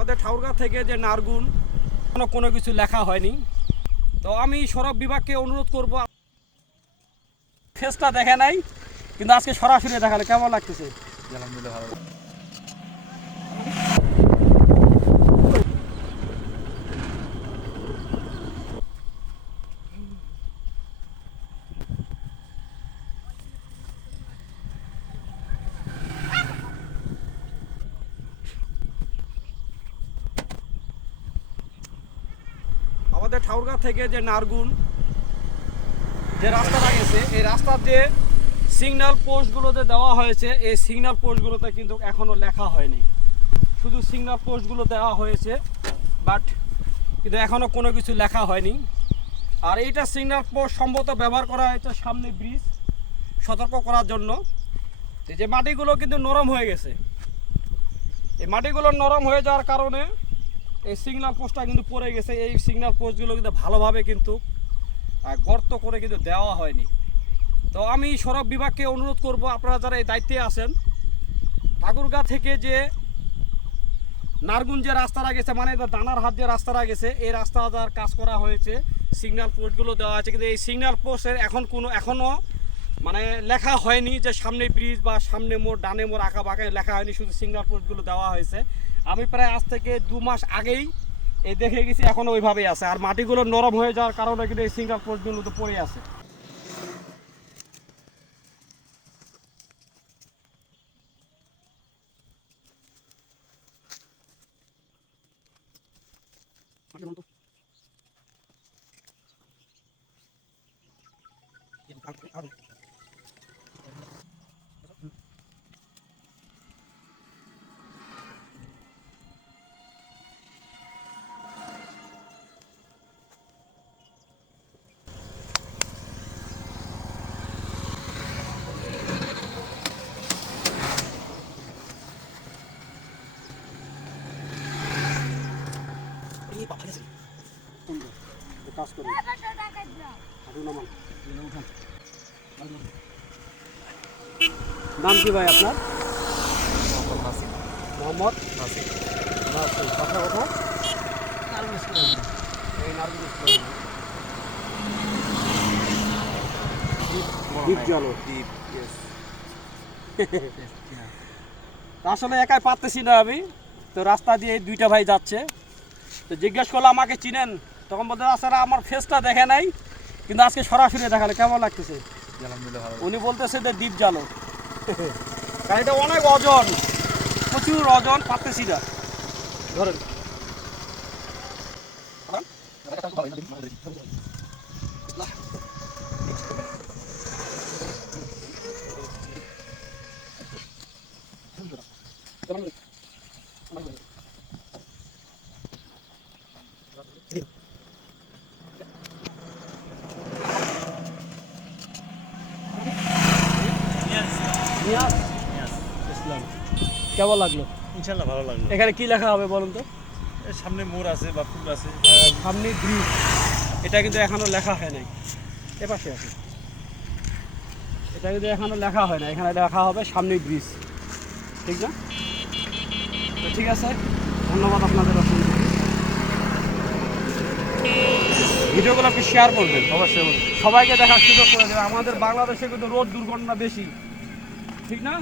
আমাদের ঠাকুরগাঁ থেকে যে নারগুন কোনো কিছু লেখা হয়নি। তো আমি সড়ক বিভাগকে অনুরোধ করব, ফেসটা দেখে নাই কিন্তু আজকে সরাসরি দেখালে কেমন লাগতেছে? আলহামদুলিল্লাহ ভালো। আমাদের ঠাকুরগাঁ থেকে যে নারগুন যে রাস্তাটা গেছে, এই রাস্তার যে সিগন্যাল পোস্টগুলোতে দেওয়া হয়েছে, এই সিগন্যাল পোস্টগুলোতে কিন্তু এখনও লেখা হয়নি। শুধু সিগন্যাল পোস্টগুলো দেওয়া হয়েছে, বাট কিন্তু এখনও কোনো কিছু লেখা হয়নি। আর এইটা সিগন্যাল পোস্ট সম্ভবত ব্যবহার করা হয়েছে সামনে ব্রিজ সতর্ক করার জন্য। এই যে মাটিগুলো কিন্তু নরম হয়ে গেছে, এই মাটিগুলো নরম হয়ে যাওয়ার কারণে এই সিগন্যাল পোস্টটা কিন্তু পড়ে গেছে। এই সিগন্যাল পোস্টগুলো কিন্তু ভালোভাবে কিন্তু গর্ত করে কিন্তু দেওয়া হয়নি। তো আমি সড়ক বিভাগকে অনুরোধ করব, আপনারা যারা এই দায়িত্বে আছেন, ঠাকুরগাঁ থেকে যে নারগুন যে রাস্তাটা গেছে, মানে দানার হাত যে রাস্তাটা গেছে, এই রাস্তাটার কাজ করা হয়েছে, সিগন্যাল পোস্টগুলো দেওয়া আছে, কিন্তু এই সিগন্যাল পোস্টের এখনও মানে লেখা হয়নি যে সামনে ব্রিজ বা সামনে মোড়, ডানে মোড়, আঁকা বাঁকায় লেখা হয়নি, শুধু সিগন্যাল পোস্টগুলো দেওয়া হয়েছে। আমি প্রায় আজ থেকে 2 মাস আগেই এই দেখে গেছি, এখনও ওইভাবেই আছে। আর মাটিগুলো নরম হয়ে যাওয়ার কারণে কিন্তু এই সিগন্যাল পোস্টগুলো তো পড়ে আছে। কাজ করি নাম কি ভাই আপনার? মোহাম্মদ নাসির। আপনার কথা? আসলে একাই পারতেছি না আমি, তো রাস্তা দিয়ে 2টা ভাই যাচ্ছে, তো জিজ্ঞেস করলো আমাকে চিনেন, তখন বলতে আসলে আমার ফেসটা দেখে নাই কিন্তু আজকে সরাসরি দেখালে কেমন লাগতেছে? আলহামদুলিল্লাহ ভালো। উনি বলতেছে যে দ্বীপ জালো, গাড়িটা অনেক ওজন, প্রচুর ওজন, পারতেছি না। ধরেন কেমন লাগলো? ইনশাআল্লাহ ভালো লাগলো। এখানে কি লেখা হবে বলুন তো? সামনে মোড় আছে বা ফুল আছে, সামনে ব্রিজ, এটা কিন্তু এখনো লেখা হয় নাই। এপাশে আছে, এটা কিন্তু এখনো লেখা হয় না, এখানে লেখা হবে সামনে ব্রিজ, ঠিক না? তো ঠিক আছে, ধন্যবাদ আপনাদের। ভিডিওগুলো আপনি শেয়ার করবেন, অবশ্যই সবাইকে দেখার সুযোগ করে দেবেন। আমাদের বাংলাদেশে কিন্তু রোড দুর্ঘটনা বেশি, ঠিক না?